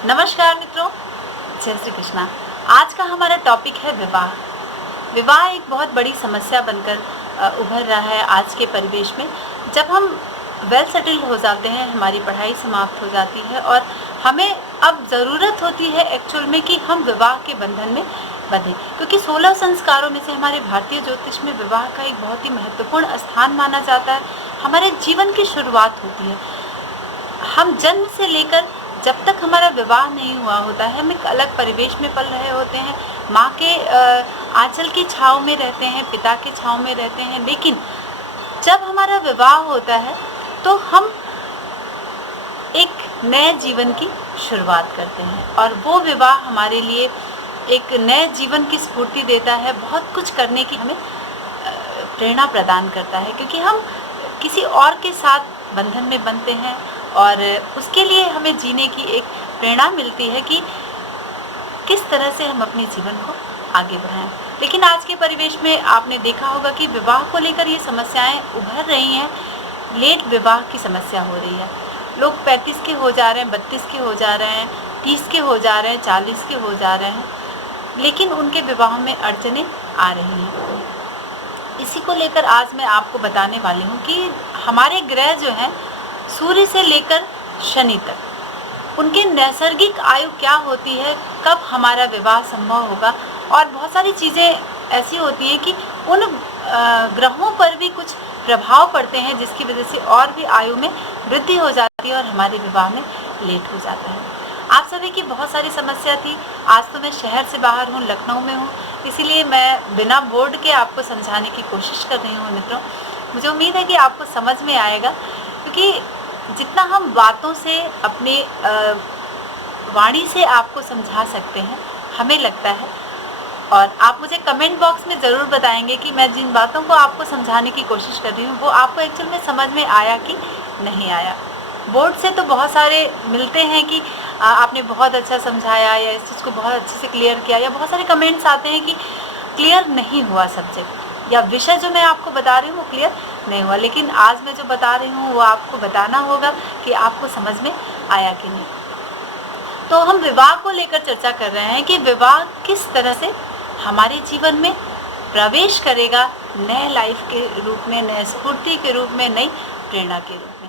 नमस्कार मित्रों, जय श्री कृष्णा। आज का हमारा टॉपिक है विवाह। विवाह एक बहुत बड़ी समस्या बनकर उभर रहा है आज के परिवेश में। जब हम वेल सेटल्ड हो जाते हैं, हमारी पढ़ाई समाप्त हो जाती है और हमें अब ज़रूरत होती है एक्चुअल में कि हम विवाह के बंधन में बंधें, क्योंकि 16 संस्कारों में से हमारे भारतीय ज्योतिष में विवाह का एक बहुत ही महत्वपूर्ण स्थान माना जाता है। हमारे जीवन की शुरुआत होती है। हम जन्म से लेकर जब तक हमारा विवाह नहीं हुआ होता है, हम एक अलग परिवेश में पल रहे होते हैं, माँ के आंचल की छाँव में रहते हैं, पिता के छाँव में रहते हैं। लेकिन जब हमारा विवाह होता है तो हम एक नए जीवन की शुरुआत करते हैं और वो विवाह हमारे लिए एक नए जीवन की स्फूर्ति देता है, बहुत कुछ करने की हमें प्रेरणा प्रदान करता है, क्योंकि हम किसी और के साथ बंधन में बनते हैं और उसके लिए हमें जीने की एक प्रेरणा मिलती है कि किस तरह से हम अपने जीवन को आगे बढ़ाएं। लेकिन आज के परिवेश में आपने देखा होगा कि विवाह को लेकर ये समस्याएं उभर रही हैं। लेट विवाह की समस्या हो रही है। लोग 35 के हो जा रहे हैं, 32 के हो जा रहे हैं, 30 के हो जा रहे हैं, 40 के हो जा रहे हैं, लेकिन उनके विवाह में अड़चनें आ रही हैं। इसी को लेकर आज मैं आपको बताने वाली हूँ कि हमारे ग्रह जो हैं, सूर्य से लेकर शनि तक, उनकी नैसर्गिक आयु क्या होती है, कब हमारा विवाह संभव होगा, और बहुत सारी चीज़ें ऐसी होती हैं कि उन ग्रहों पर भी कुछ प्रभाव पड़ते हैं, जिसकी वजह से और भी आयु में वृद्धि हो जाती है और हमारे विवाह में लेट हो जाता है। आप सभी की बहुत सारी समस्या थी। आज तो मैं शहर से बाहर हूँ, लखनऊ में हूँ, इसीलिए मैं बिना बोर्ड के आपको समझाने की कोशिश कर रही हूँ। मित्रों, मुझे उम्मीद है कि आपको समझ में आएगा, क्योंकि जितना हम बातों से, अपने वाणी से आपको समझा सकते हैं, हमें लगता है, और आप मुझे कमेंट बॉक्स में ज़रूर बताएंगे कि मैं जिन बातों को आपको समझाने की कोशिश कर रही हूँ वो आपको एक्चुअल में समझ में आया कि नहीं आया। बोर्ड से तो बहुत सारे मिलते हैं कि आपने बहुत अच्छा समझाया या इस चीज़ को बहुत अच्छे से क्लियर किया, या बहुत सारे कमेंट्स आते हैं कि क्लियर नहीं हुआ सब्जेक्ट या विषय जो मैं आपको बता रही हूँ वो क्लियर नहीं हुआ। लेकिन आज मैं जो बता रही हूँ वो आपको बताना होगा कि आपको समझ में आया कि नहीं। तो हम विवाह को लेकर चर्चा कर रहे हैं कि विवाह किस तरह से हमारे जीवन में प्रवेश करेगा, नए लाइफ के रूप में, नए स्फूर्ति के रूप में, नई प्रेरणा के रूप में।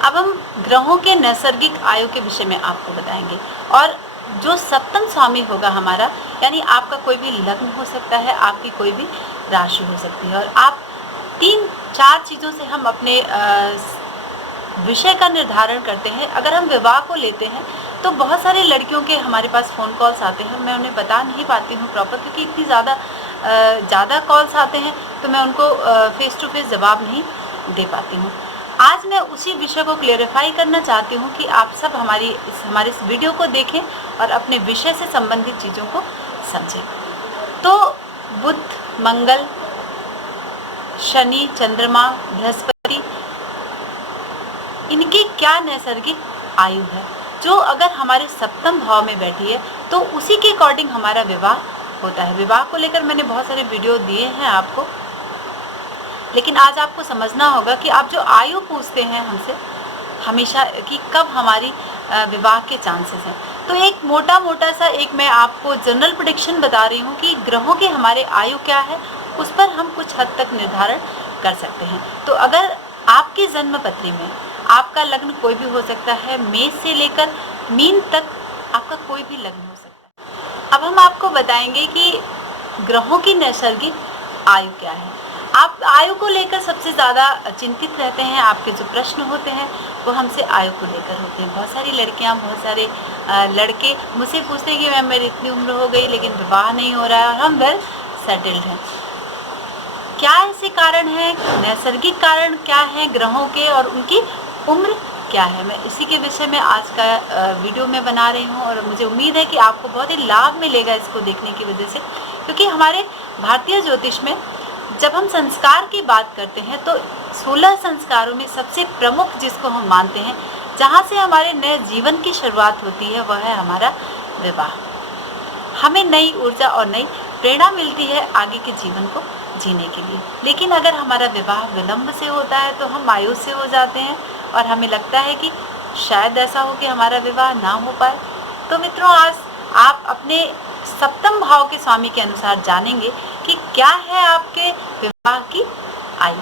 अब हम ग्रहों के नैसर्गिक आयु के विषय में आपको बताएंगे। और जो सप्तम स्वामी होगा हमारा, यानी आपका कोई भी लग्न हो सकता है, आपकी कोई भी राशि हो सकती है, और आप 3-4 चीज़ों से हम अपने विषय का निर्धारण करते हैं। अगर हम विवाह को लेते हैं तो बहुत सारी लड़कियों के हमारे पास फ़ोन कॉल्स आते हैं। मैं उन्हें बता नहीं पाती हूँ प्रॉपर, क्योंकि इतनी ज़्यादा कॉल्स आते हैं तो मैं उनको फेस टू फेस जवाब नहीं दे पाती हूँ। आज मैं उसी विषय को क्लेरिफाई करना चाहती हूँ कि आप सब हमारे इस वीडियो को देखें और अपने विषय से संबंधित चीज़ों को समझें। तो बुध, मंगल, शनि, चंद्रमा, बृहस्पति, इनकी क्या नैसर्गिक आयु है, जो अगर हमारे सप्तम भाव में बैठी है तो उसी के अकॉर्डिंग हमारा विवाह होता है। विवाह को लेकर मैंने बहुत सारे वीडियो दिए हैं आपको, लेकिन आज आपको समझना होगा कि आप जो आयु पूछते हैं हमसे हमेशा कि कब हमारी विवाह के चांसेस हैं, तो एक मोटा सा एक मैं आपको जनरल प्रेडिक्शन बता रही हूँ कि ग्रहों के हमारे आयु क्या है, उस पर हम कुछ हद तक निर्धारण कर सकते हैं। तो अगर आपकी जन्म पत्री में आपका लग्न कोई भी हो सकता है, मेष से लेकर मीन तक आपका कोई भी लग्न हो सकता है। अब हम आपको बताएंगे कि ग्रहों की नैसर्गिक आयु क्या है। आप आयु को लेकर सबसे ज़्यादा चिंतित रहते हैं, आपके जो प्रश्न होते हैं वो हमसे आयु को लेकर होते हैं। बहुत सारी लड़कियां, बहुत सारे लड़के मुझसे पूछते हैं कि मैम मेरी इतनी उम्र हो गई लेकिन विवाह नहीं हो रहा है और हम वेल सेटल्ड हैं। क्या ऐसे कारण हैं, नैसर्गिक कारण क्या हैं ग्रहों के, और उनकी उम्र क्या है, मैं इसी के विषय में आज का वीडियो में बना रही हूँ। और मुझे उम्मीद है कि आपको बहुत ही लाभ मिलेगा इसको देखने की वजह से, क्योंकि हमारे भारतीय ज्योतिष में जब हम संस्कार की बात करते हैं तो 16 संस्कारों में सबसे प्रमुख जिसको हम मानते हैं, जहाँ से हमारे नए जीवन की शुरुआत होती है, वह है हमारा विवाह। हमें नई ऊर्जा और नई प्रेरणा मिलती है आगे के जीवन को जीने के लिए। लेकिन अगर हमारा विवाह विलंब से होता है तो हम मायूस से हो जाते हैं और हमें लगता है कि शायद ऐसा हो कि हमारा विवाह ना हो पाए, तो मित्रों, आज आप अपने सप्तम भाव के स्वामी के अनुसार जानेंगे कि क्या है आपके विवाह की आयु।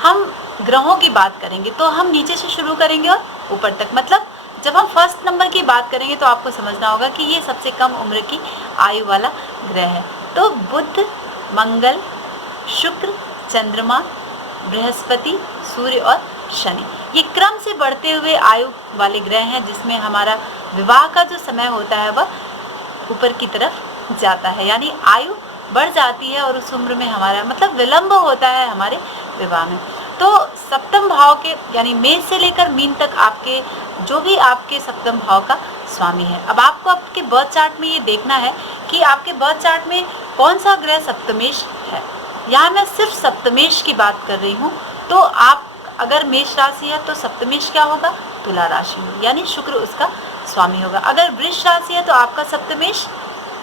हम ग्रहों की बात करेंगे तो हम नीचे से शुरू करेंगे और ऊपर तक, मतलब जब हम फर्स्ट नंबर की बात करेंगे तो आपको समझना होगा कि ये सबसे कम उम्र की आयु वाला ग्रह है। तो बुध, मंगल, शुक्र, चंद्रमा, बृहस्पति, सूर्य और शनि, ये क्रम से बढ़ते हुए आयु वाले ग्रह हैं, जिसमें हमारा विवाह का जो समय होता है वह ऊपर की तरफ जाता है, यानी आयु बढ़ जाती है और उस उम्र में हमारा मतलब विलंब होता है हमारे विवाह में। तो सप्तम भाव के यानी मेष से लेकर मीन तक आपके जो भी आपके सप्तम भाव का स्वामी है। अब आपको आपके बर्थ चार्ट में ये देखना है कि आपके बर्थ चार्ट में कौन सा ग्रह सप्तमेश है। यहाँ मैं सिर्फ सप्तमेश की बात कर रही हूँ। तो आप अगर मेष राशि है तो सप्तमेश क्या होगा, तुला राशि होगी, यानी शुक्र उसका स्वामी होगा। अगर वृष राशि है तो आपका सप्तमेश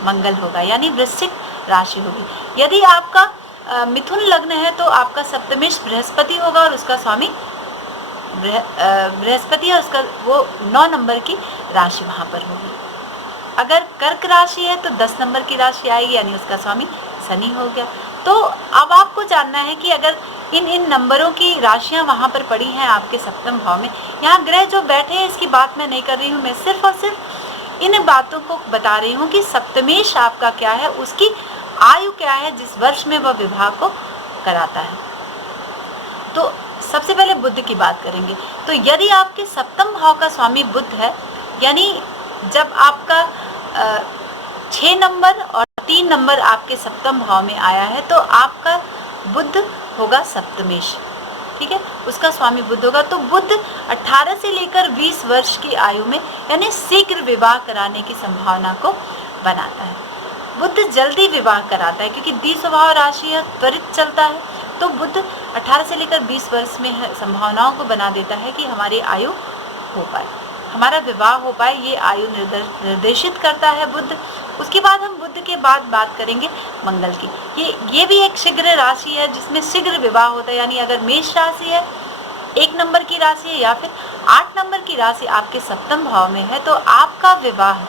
मंगल होगा, यानी वृश्चिक राशि होगी। यदि आपका मिथुन लग्न है तो आपका सप्तमेश बृहस्पति होगा और उसका स्वामी बृहस्पति है, उसका वो 9 नंबर की राशि वहाँ पर होगी। अगर कर्क राशि है तो 10 नंबर की राशि आएगी, यानी उसका स्वामी शनि हो गया। तो अब आपको जानना है कि अगर इन नंबरों की राशियां वहाँ पर पड़ी हैं आपके सप्तम भाव में, यहाँ ग्रह जो बैठे हैं इसकी बात मैं नहीं कर रही हूँ, मैं सिर्फ और सिर्फ इन बातों को बता रही हूँ कि सप्तमेश आपका क्या है, उसकी आयु क्या है जिस वर्ष में वह विवाह को कराता है। तो सबसे पहले बुध की बात करेंगे। तो यदि आपके सप्तम भाव का स्वामी बुध है, यानी जब आपका 6 नंबर और 3 नंबर आपके सप्तम भाव में आया है तो आपका बुध होगा सप्तमेश, ठीक है, उसका स्वामी बुध होगा। तो बुध 18 से लेकर 20 वर्ष की आयु में यानी शीघ्र विवाह कराने की संभावना को बनाता है। बुध जल्दी विवाह कराता है क्योंकि दी स्वभाव राशि है, त्वरित चलता है। तो बुध 18 से लेकर 20 वर्ष में संभावनाओं को बना देता है कि हमारी आयु हो पाए, हमारा विवाह हो पाए, ये आयु निर्देशित करता है बुध। उसके बाद हम बुध के बाद बात करेंगे मंगल की। ये भी एक शीघ्र राशि है जिसमें शीघ्र विवाह होता है, यानी अगर मेष राशि है, 1 नंबर की राशि है या फिर 8 नंबर की राशि आपके सप्तम भाव में है, तो आपका विवाह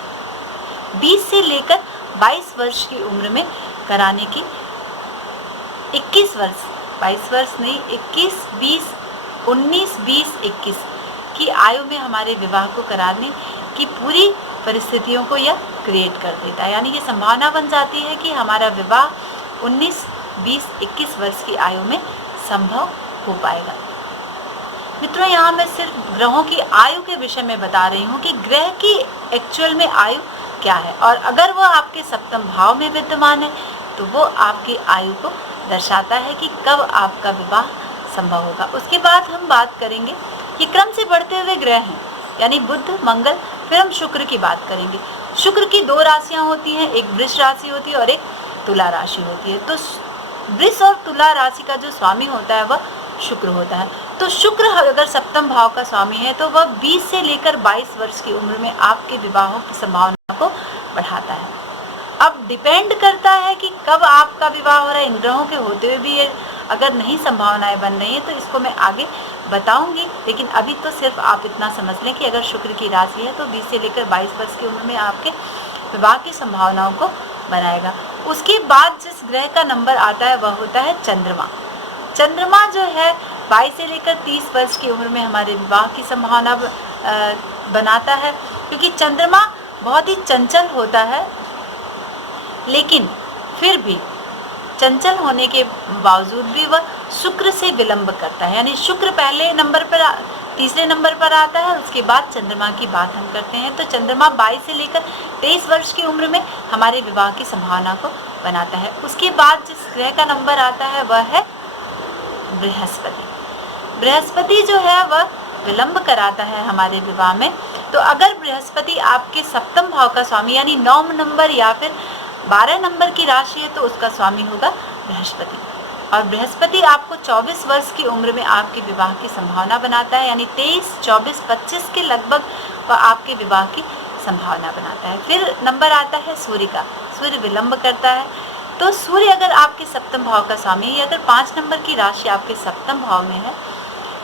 20 से लेकर 22 वर्ष की उम्र में कराने की 21 वर्ष 22 वर्ष नहीं 21, 20, 19, 20, 21 की आयु में हमारे विवाह को कराने की पूरी परिस्थितियों को यह क्रिएट कर देता है, यानी ये संभावना बन जाती है कि हमारा विवाह 19, 20, 21 वर्ष की आयु में संभव हो पाएगा। मित्रों, यहाँ मैं सिर्फ ग्रहों की आयु के विषय में बता रही हूँ कि ग्रह की एक्चुअल में आयु क्या है, और अगर वो आपके सप्तम भाव में विद्यमान है तो वो आपकी आयु को दर्शाता है कि कब आपका विवाह संभव होगा। उसके बाद हम बात करेंगे कि क्रम से बढ़ते हुए ग्रह हैं, यानी बुध, मंगल, फिर हम शुक्र की बात करेंगे। शुक्र की 2 राशियां होती हैं, एक वृष राशि होती है और एक तुला राशि होती है। तो वृष और तुला राशि का जो स्वामी होता है वह शुक्र होता है। तो शुक्र अगर सप्तम भाव का स्वामी है तो वह 20 से लेकर 22 वर्ष की उम्र में आपके विवाहों की संभावना को बढ़ाता है। अब डिपेंड करता है कि कब आपका विवाह हो रहा है। इन ग्रहों के होते हुए भी अगर नहीं संभावनाएं बन रही हैं तो इसको मैं आगे बताऊंगी, लेकिन अभी तो सिर्फ आप इतना समझ लें कि अगर शुक्र की राशि है तो 20 से लेकर 22 वर्ष की उम्र में आपके विवाह की संभावनाओं को बनाएगा। उसके बाद जिस ग्रह का नंबर आता है वह होता है चंद्रमा। चंद्रमा जो है 22 से लेकर 30 वर्ष की उम्र में हमारे विवाह की संभावना बनाता है, क्योंकि चंद्रमा बहुत ही चंचल होता है, लेकिन फिर भी चंचल होने के बावजूद भी वह शुक्र से विलंब करता है, यानी शुक्र पहले नंबर पर तीसरे नंबर पर आता है। उसके बाद चंद्रमा की बात हम करते हैं तो चंद्रमा 22 से लेकर 23 वर्ष की उम्र में हमारे विवाह की संभावना को बनाता है। उसके बाद जिस ग्रह का नंबर आता है वह है बृहस्पति। बृहस्पति जो है वह विलंब कराता है हमारे विवाह में। तो अगर बृहस्पति आपके सप्तम भाव का स्वामी यानी 9 नंबर या फिर 12 नंबर की राशि है तो उसका स्वामी होगा बृहस्पति, और बृहस्पति आपको 24 वर्ष की उम्र में आपके विवाह की संभावना बनाता है, यानी 23, 24, 25 के लगभग वह आपके विवाह की संभावना बनाता है। फिर नंबर आता है सूर्य का। सूर्य विलंब करता है, तो सूर्य अगर आपके सप्तम भाव का स्वामी है, अगर 5 नंबर की राशि आपके सप्तम भाव में है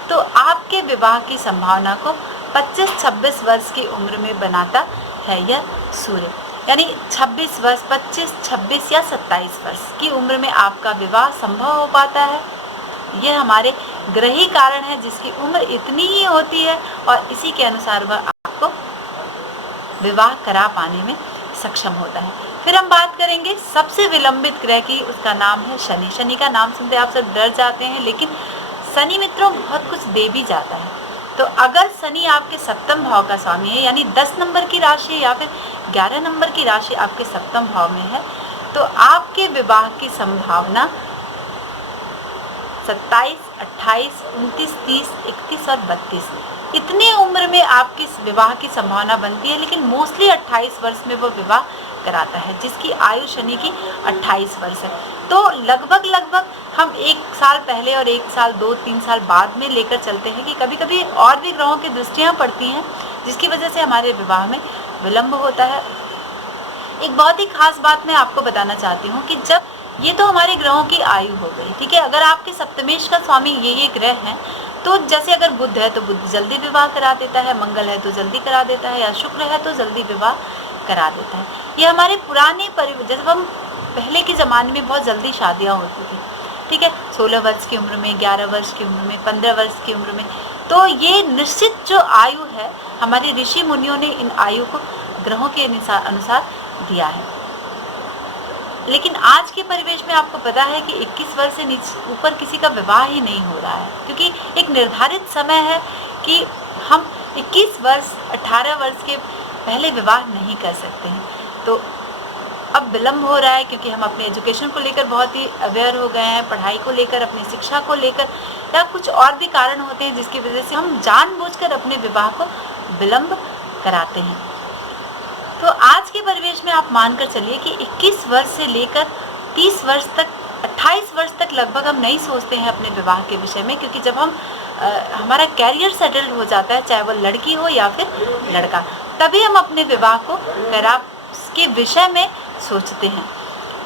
तो आपके विवाह की संभावना को 25-26 वर्ष की उम्र में बनाता है यह सूर्य। यानी 26 वर्ष, 25, 26 या 27 वर्ष की उम्र में आपका विवाह संभव हो पाता है। यह हमारे ग्रही कारण है जिसकी उम्र इतनी ही होती है और इसी के अनुसार वह आपको विवाह करा पाने में सक्षम होता है। फिर हम बात करेंगे सबसे विलंबित ग्रह की, उसका नाम है शनि। शनि का नाम सुनते आप सब डर जाते हैं, लेकिन शनि मित्रों बहुत कुछ दे भी जाता है। तो अगर शनि आपके सप्तम भाव का स्वामी है, यानी 10 नंबर की राशि या फिर 11 नंबर की राशि आपके सप्तम भाव में है, तो आपके विवाह की संभावना 27, 28, 29, 30, 31 और 32 इतनी उम्र में आपकी विवाह की संभावना बनती है। लेकिन मोस्टली 28 वर्ष में वो विवाह कराता है, जिसकी आयु शनि की 28 वर्ष है। तो लगभग हम 1 साल पहले और 1 साल 2-3 साल बाद में लेकर चलते हैं कि कभी कभी और भी ग्रहों की दृष्टियाँ पड़ती हैं, जिसकी वजह से हमारे विवाह में विलंब होता है। एक बहुत ही खास बात मैं आपको बताना चाहती हूँ कि जब ये तो हमारे ग्रहों की आयु हो गई, ठीक है। अगर आपके सप्तमेश का स्वामी ये ग्रह हैं, तो जैसे अगर बुध है तो बुध जल्दी विवाह करा देता है, मंगल है तो जल्दी करा देता है, या शुक्र है तो जल्दी विवाह करा देता है। ये हमारे पुराने जब हम पहले के ज़माने में बहुत जल्दी शादियाँ होती थी, ठीक है, 16 वर्ष की उम्र में, 11 वर्ष की उम्र में, 15 वर्ष की उम्र में। तो ये निश्चित जो आयु है, हमारे ऋषि मुनियों ने इन आयु को ग्रहों के अनुसार दिया है। लेकिन आज के परिवेश में आपको पता है कि 21 वर्ष से नीचे ऊपर किसी का विवाह ही नहीं हो रहा है, क्योंकि एक निर्धारित समय है कि हम 21 वर्ष 18 वर्ष के पहले विवाह नहीं कर सकते हैं। तो अब विलम्ब हो रहा है क्योंकि हम अपने एजुकेशन को लेकर बहुत ही अवेयर हो गए हैं, पढ़ाई को लेकर, अपनी शिक्षा को लेकर, या कुछ और भी कारण होते हैं जिसकी वजह से हम जानबूझकर अपने विवाह को विलम्ब कराते हैं। तो आज के परिवेश में आप मानकर चलिए कि 21 वर्ष से लेकर 30 वर्ष तक, 28 वर्ष तक लगभग हम नहीं सोचते हैं अपने विवाह के विषय में, क्योंकि जब हम हमारा कैरियर सेटल्ड हो जाता है, चाहे वो लड़की हो या फिर लड़का, तभी हम अपने विवाह को के विषय में सोचते हैं।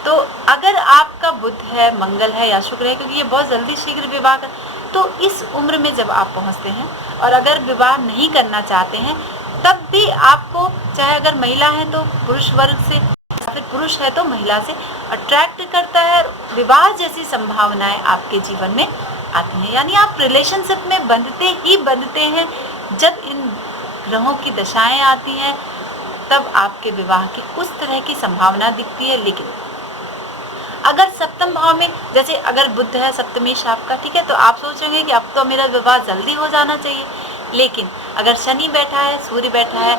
तो अगर आपका बुध है, मंगल है या शुक्र है, क्योंकि ये बहुत जल्दी शीघ्र विवाह कर, तो इस उम्र में जब आप पहुंचते हैं और अगर विवाह नहीं करना चाहते हैं, तब भी आपको, चाहे अगर महिला है तो पुरुष वर्ग से, या फिर पुरुष है तो महिला से अट्रैक्ट करता है। विवाह जैसी संभावनाएं आपके जीवन में आती हैं, यानी आप रिलेशनशिप में बंधते हैं। जब इन ग्रहों की दशाएं आती हैं, तब आपके विवाह की उस तरह की संभावना दिखती है। लेकिन अगर सप्तम भाव में, जैसे अगर बुध है सप्तमेश आपका, ठीक है, तो आप सोचेंगे कि अब तो मेरा विवाह जल्दी हो जाना चाहिए। लेकिन अगर शनि बैठा है, सूर्य बैठा है,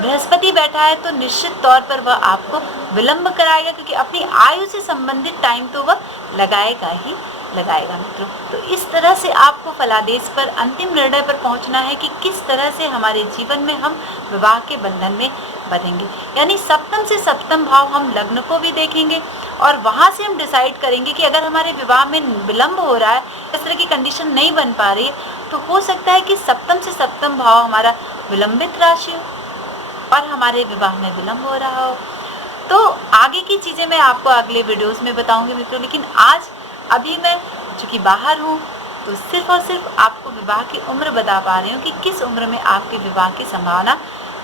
बृहस्पति बैठा है, तो निश्चित तौर पर वह आपको विलंब कराएगा, क्योंकि अपनी आयु से संबंधित टाइम तो वह लगाएगा ही लगाएगा मित्रों। तो इस तरह से आपको फलादेश पर, अंतिम निर्णय पर पहुंचना है कि किस तरह से हमारे जीवन में हम विवाह के बंधन में बंधेंगे। यानी सप्तम से सप्तम भाव हम लग्न को भी देखेंगे और वहां से हम डिसाइड करेंगे कि अगर हमारे विवाह में विलंब हो रहा है, इस तरह की कंडीशन नहीं बन पा रही है, तो हो सकता है कि सप्तम से सप्तम भाव हमारा विलंबित राशि हो और हमारे विवाह में विलंब हो रहा हो। तो आगे की चीज़ें मैं आपको अगले वीडियोज़ में बताऊँगी मित्रों। लेकिन आज अभी मैं चूँकि बाहर हूँ, तो सिर्फ और सिर्फ आपको विवाह की उम्र बता पा रही हूँ कि किस उम्र में आपके विवाह की संभावना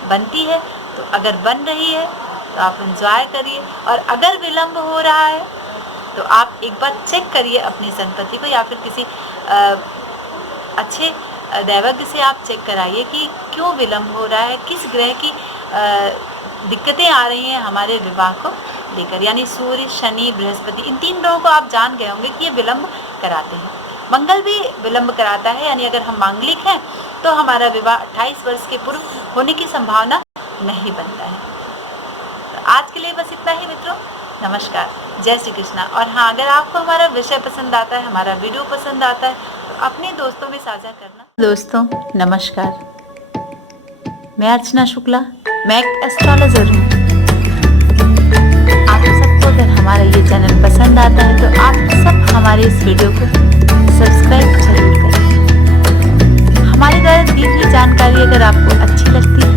बनती है। तो अगर बन रही है तो आप एंजॉय करिए, और अगर विलंब हो रहा है तो आप एक बार चेक करिए अपनी संपत्ति को, या फिर किसी अच्छे दैवज्ञ से आप चेक कराइए कि क्यों विलंब हो रहा है, किस ग्रह की दिक्कतें आ रही हैं हमारे विवाह को लेकर। यानी सूर्य, शनि, बृहस्पति, इन 3 ग्रहों को आप जान गए होंगे कि ये विलंब कराते हैं। मंगल भी विलंब कराता है, यानी अगर हम मांगलिक हैं तो हमारा विवाह 28 वर्ष के पूर्व होने की संभावना नहीं बनता है। तो आज के लिए बस इतना ही मित्रों। नमस्कार, जय श्री कृष्णा। और हाँ, अगर आपको हमारा विषय पसंद आता है, हमारा वीडियो पसंद आता है, तो अपने दोस्तों में साझा करना। दोस्तों नमस्कार, मैं अर्चना शुक्ला, मैं एक एस्ट्रोलॉजर हूँ। आप सबको अगर हमारा ये चैनल पसंद आता है तो आप सब हमारे इस वीडियो को सब्सक्राइब जरूर करें। हमारे द्वारा दी हुई जानकारी अगर आपको अच्छी लगती है